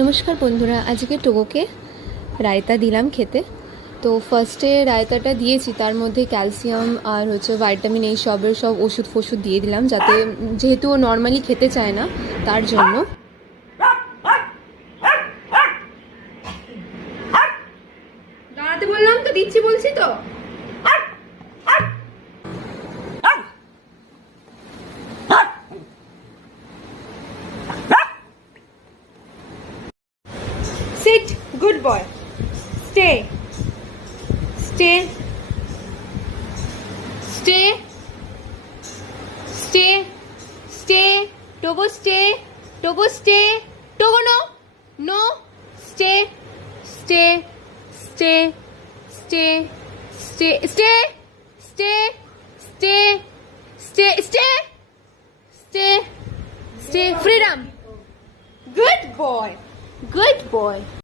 নমস্কার বন্ধুরা, আজকে টোগোকে রায়তা দিলাম খেতে। তো ফার্স্টে রায়তাটা দিয়েছি, তার মধ্যে ক্যালসিয়াম আর ভাইটামিন এই সব ওষুধ ফষুধ দিয়ে দিলাম, যাতে যেহেতু ও নর্মালি খেতে চায় না তার জন্য। দাঁড়াতে বললাম তো, দিচ্ছি বলছি তো। Sit, good boy. Stay. Stay. Stay. Stay. Stay. Togo stay. Togo stay. Togo no. No. Stay. Stay. Stay. Stay. Stay. Stay. Stay. Stay. Stay. Stay. Stay. Stay. Freedom. Good boy. Good boy.